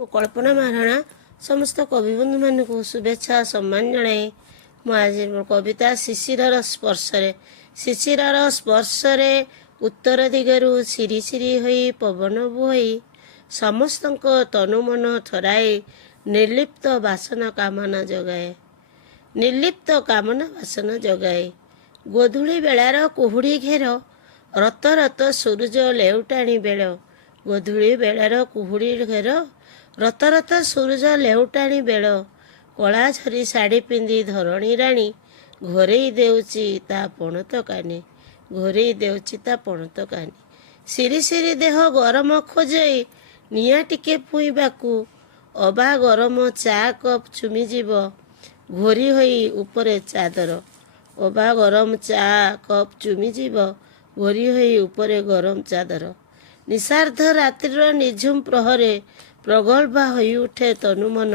ମୁଁ କଳ୍ପନା ମହାରଣା ସମସ୍ତ କବିବନ୍ଧୁ ମାନଙ୍କୁ शुभेच्छा सम्मान जणाए। आज मोर कविता शिशिरर स्पर्शरे। शिशिरर स्पर्शरे उत्तर दिगरु सिरी सिरी होई पवन बुहई समस्तଙ୍କ तनु मन थराए निर्लिप्त बासना कामना जगाए। निर्लिप्त कामना बासना जगाए। गोधूली बेलार कुहुड़ी घेर रत रत सूरज लेउटाणी बेल। गोधूली बेलार कुहुड़ी घेर रत रत सूरज लेउटाणी बेल। कला झरी शाढ़ी पिंधि धरणी राणी घोरेई देउची ता पणत कानी। घोरेई देउची ता पणत कानी। सिरी सिरी देह गरम खोजई निया टिके पुईबाकू अबा गरम चा कप चुमी जीव घोरी होई उपरे चादर। अबा गरम चा कप चुमी जीव घोरी होई उपरे गरम चादर। निशार्ध रात्रिर निझुम प्रहरे प्रगल्भा होई उठे तनु मन।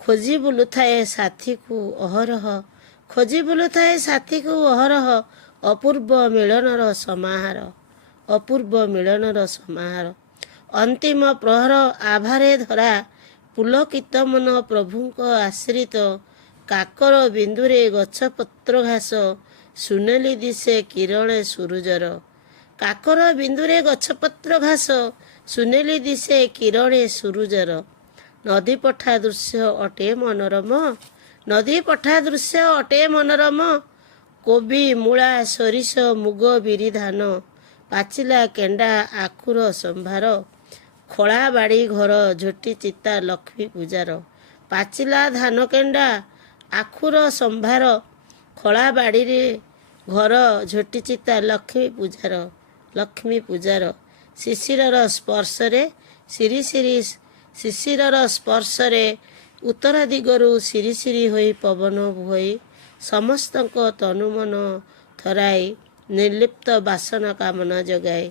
खोजी बुलुथाए साथी को अहरह। खोजी बुलुथाए साथी को अहरह अपूर्व मिलनर समाहार। अपूर्व मिलनर समाहार। अंतिम प्रहर आभारे धरा पुलकित मन प्रभुंक आश्रित। काकर बिंदुरे गछपत्र घास सुनेली दिशे किरणे सूरजर। काकर बिंदुरे गछपत्र घास सुनेली दिशे किरणे सूरजर। नदी पठा दृश्य अटे मनोरम। नदी पठा दृश्य अटे मनोरम। कोबी मूला सरिष मुग बिरी धान पाचिला केंडा आखुर संभार। खड़ा बाड़ी घर झोटी चिता लक्ष्मी पूजार। पाचिला धान केंडा आखुर संभार। खड़ा बाड़ी घर झोटी चिता लक्ष्मी पूजार। लक्ष्मी पूजार। शिशिरर स्पर्शरे सिरी सिरी शिशिरर स्पर्शरे उत्तर दिगरु सिरी सिरी होई पवन बुहई समस्तଙ୍କ तनु मन थराई निर्लिप्त बासना कामना जगाए।